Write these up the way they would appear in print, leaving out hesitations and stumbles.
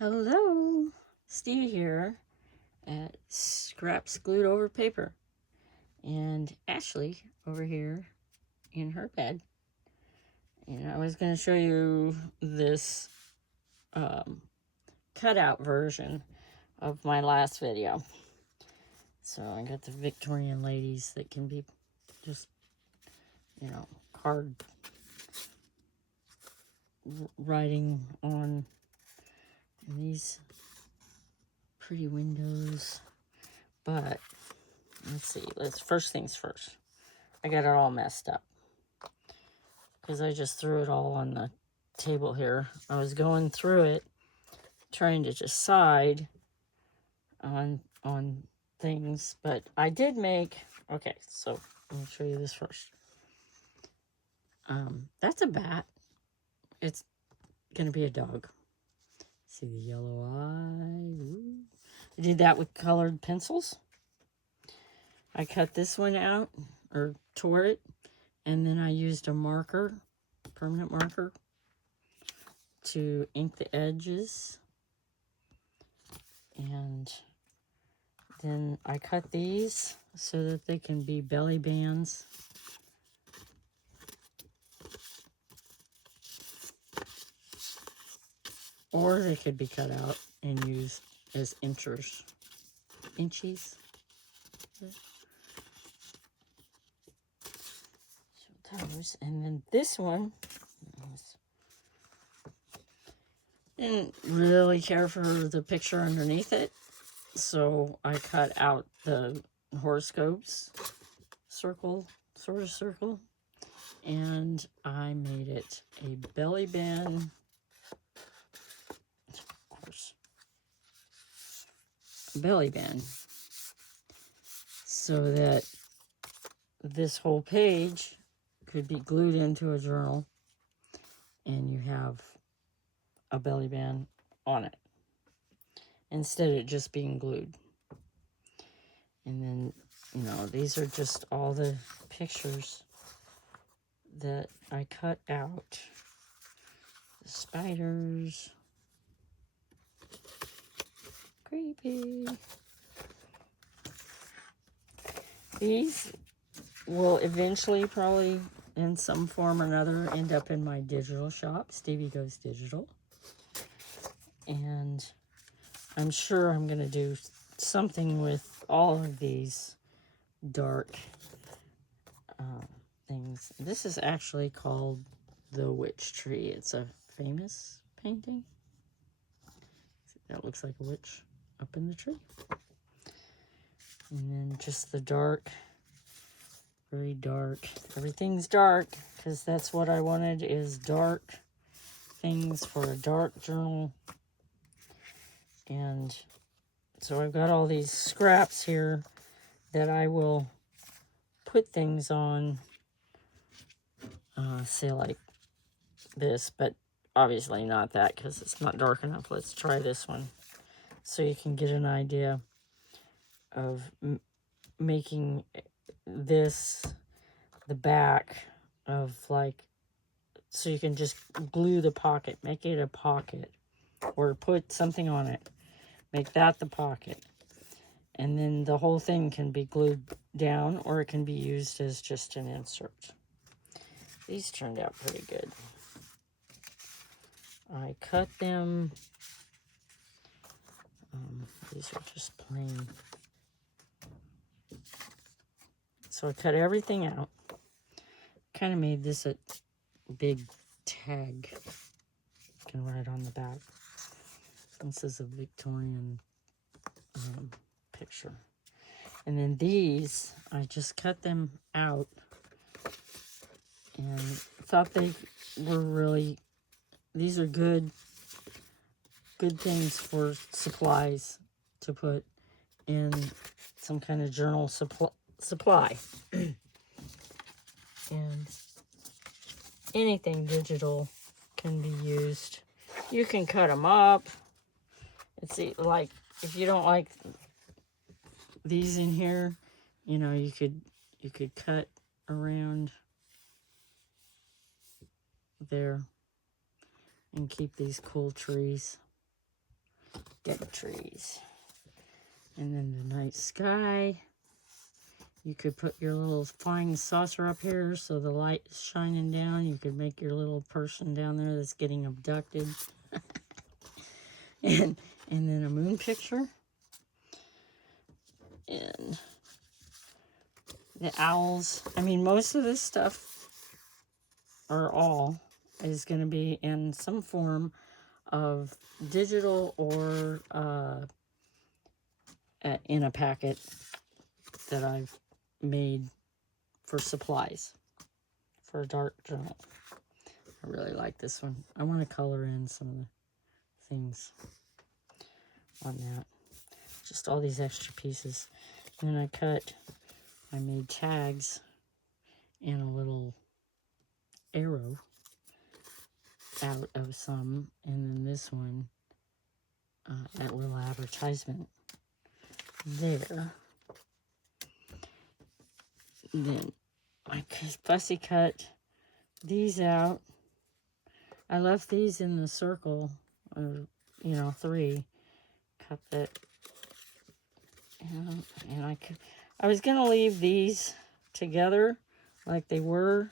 Hello, Stevie here at ScrapsGluedOverPaper, and Ashley over here in her bed. And I was going to show you this cutout version of my last video. So I got the Victorian ladies that can be just, card writing on these pretty windows. But let's see, first things first. I got it all messed up because I just threw it all on the table here. I was going through it trying to decide on things, but I did make, okay, so let me show you this first. That's a bat. It's gonna be a dog. See the yellow eye? Ooh. I did that with colored pencils. I cut this one out, or tore it, and then I used a marker, permanent marker, to ink the edges. And then I cut these so that they can be belly bands. Or they could be cut out and used as inches. So those, and then this one, didn't really care for the picture underneath it, so I cut out the horoscopes circle, sort of circle, and I made it a belly band. Of course, a belly band, so that this whole page could be glued into a journal and you have a belly band on it instead of just being glued. And then, these are just all the pictures that I cut out. The spiders. Creepy. These will eventually, probably in some form or another, end up in my digital shop, Stevie Goes Digital. And I'm sure I'm going to do something with all of these dark things. This is actually called The Witch Tree. It's a famous painting. That looks like a witch up in the tree. And then just the dark, very dark. Everything's dark because that's what I wanted, is dark things for a dark journal. And so I've got all these scraps here that I will put things on, say like this, but obviously not that because it's not dark enough. Let's try this one so you can get an idea of making this the back of, like, so you can just glue the pocket, make it a pocket, or put something on it, make that the pocket, and then the whole thing can be glued down, or it can be used as just an insert. These turned out pretty good. I cut them. These are just plain. So I cut everything out. Kind of made this a big tag. You can write on the back. This is a Victorian picture. And then these, I just cut them out and thought they were really, these are good things for supplies to put in some kind of journal supply. And anything digital can be used. You can cut them up. It's like, if you don't like these in here, you could cut around there and keep these cool trees. dead trees. And then the night sky. You could put your little flying saucer up here so the light is shining down. You could make your little person down there that's getting abducted. and then a moon picture. And the owls. I mean, most of this stuff, or all, is going to be in some form of digital or in a packet that I've made for supplies for a dark journal. I really like this one. I want to color in some of the things on that. Just all these extra pieces. And then I made tags and a little arrow out of some. And then this one, that little advertisement there. Then I fussy cut these out. I left these in the circle of, 3. Cut that. And I was going to leave these together like they were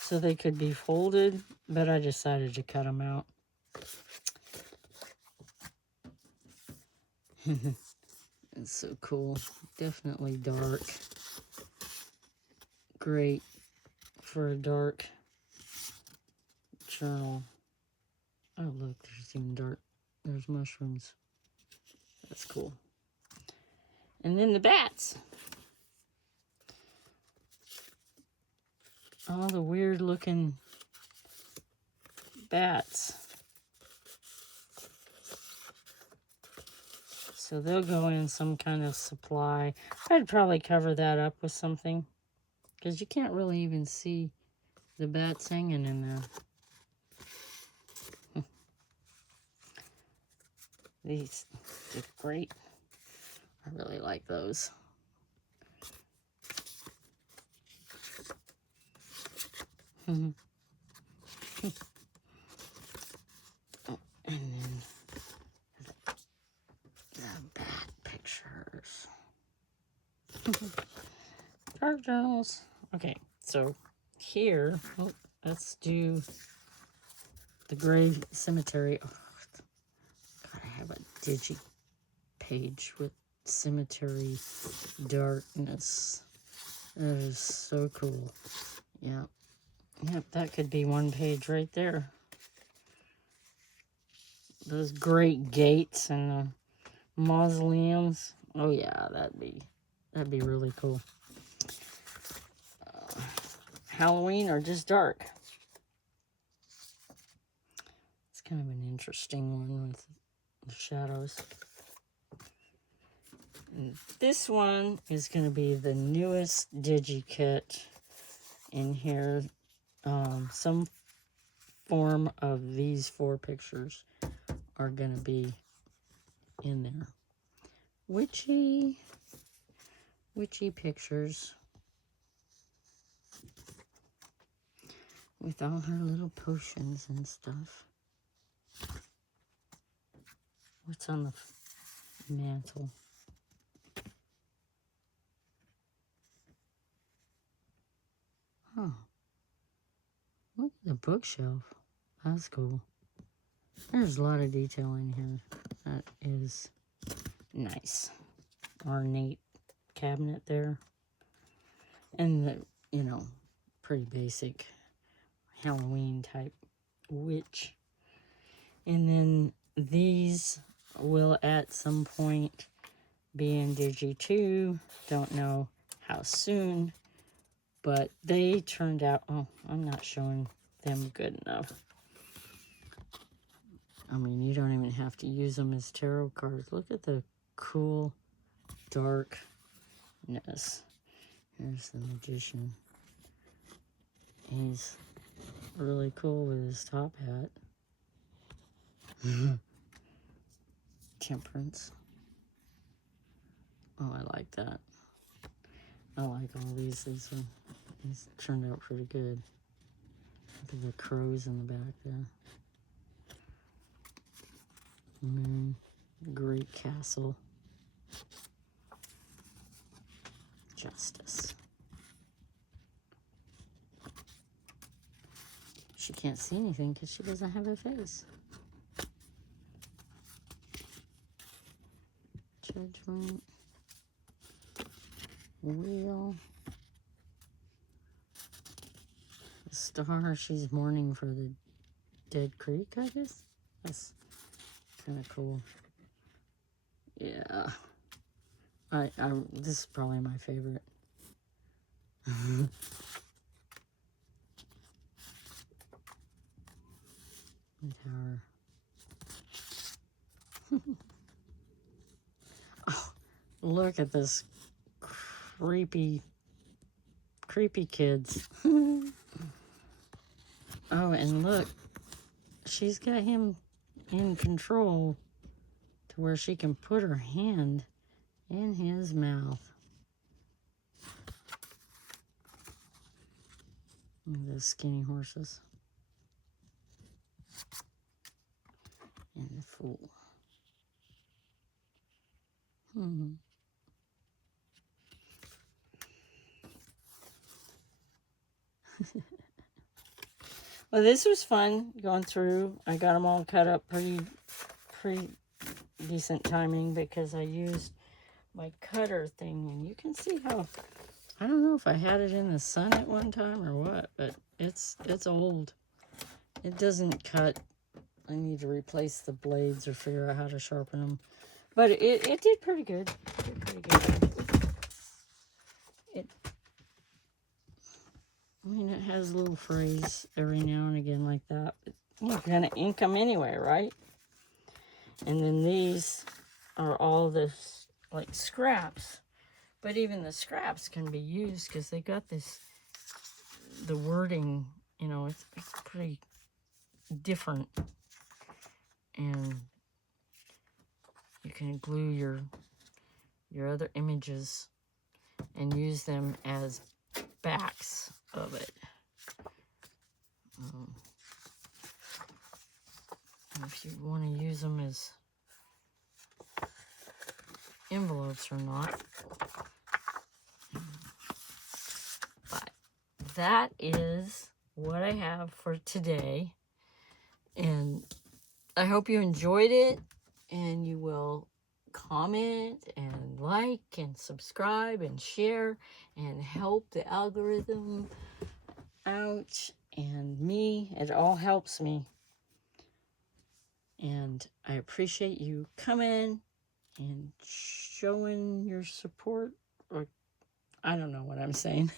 so they could be folded, but I decided to cut them out. It's so cool. Definitely dark. Great for a dark journal. Oh, look, there's even dark. There's mushrooms. That's cool. And then the bats. All the weird looking bats. So they'll go in some kind of supply. I'd probably cover that up with something, because you can't really even see the bats hanging in there. These did great. I really like those. Oh, and then the bat pictures. Dark journals. Okay, so here, let's do the grave cemetery. Oh, God, I have a digi page with cemetery darkness. That is so cool. Yeah. Yep, that could be one page right there. Those great gates and the mausoleums. Oh yeah, that'd be really cool. Halloween or just dark. It's kind of an interesting one with the shadows. And this one is going to be the newest digi kit in here. Some form of these 4 pictures are going to be in there. Witchy pictures with all her little potions and stuff. What's on the mantle? Oh, look at the bookshelf. That's cool. There's a lot of detail in here. That is nice. Ornate cabinet there. And the, pretty basic Halloween type witch. And then these will at some point be in Digi 2. Don't know how soon. But they turned out, oh, I'm not showing them good enough. I mean, you don't even have to use them as tarot cards. Look at the cool darkness. Here's the magician. He's really cool with his top hat. Temperance. Oh, I like that. I like all these. These turned out pretty good. Look at the crows in the back there. Moon. Greek castle. Justice. She can't see anything because she doesn't have a face. Judgment. Wheel. The star, she's mourning for the dead creek, I guess. That's kind of cool. Yeah. This is probably my favorite. Tower. Oh, look at this creepy kids. Oh, and look, she's got him in control to where she can put her hand in his mouth. Look at those skinny horses. And the fool. Well, this was fun going through. I got them all cut up pretty decent timing because I used my cutter thing, and you can see how, I don't know if I had it in the sun at one time or what, but it's old. It doesn't cut. I need to replace the blades or figure out how to sharpen them. But it did pretty good. I mean, it has a little phrase every now and again like that. But you're going to ink them anyway, right? And then these are all this, like, scraps. But even the scraps can be used because they got this, the wording, you know, it's pretty different. And you can glue your other images and use them as backs of it. If you want to use them as envelopes or not. But that is what I have for today. And I hope you enjoyed it, and you will comment and like and subscribe and share and help the algorithm out and me. It all helps me. And I appreciate you coming and showing your support. Or I don't know what I'm saying.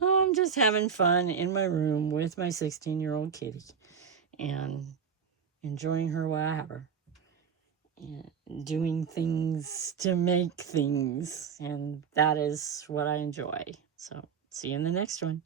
I'm just having fun in my room with my 16-year-old kitty and enjoying her while I have her. And doing things to make things. And that is what I enjoy. So see you in the next one.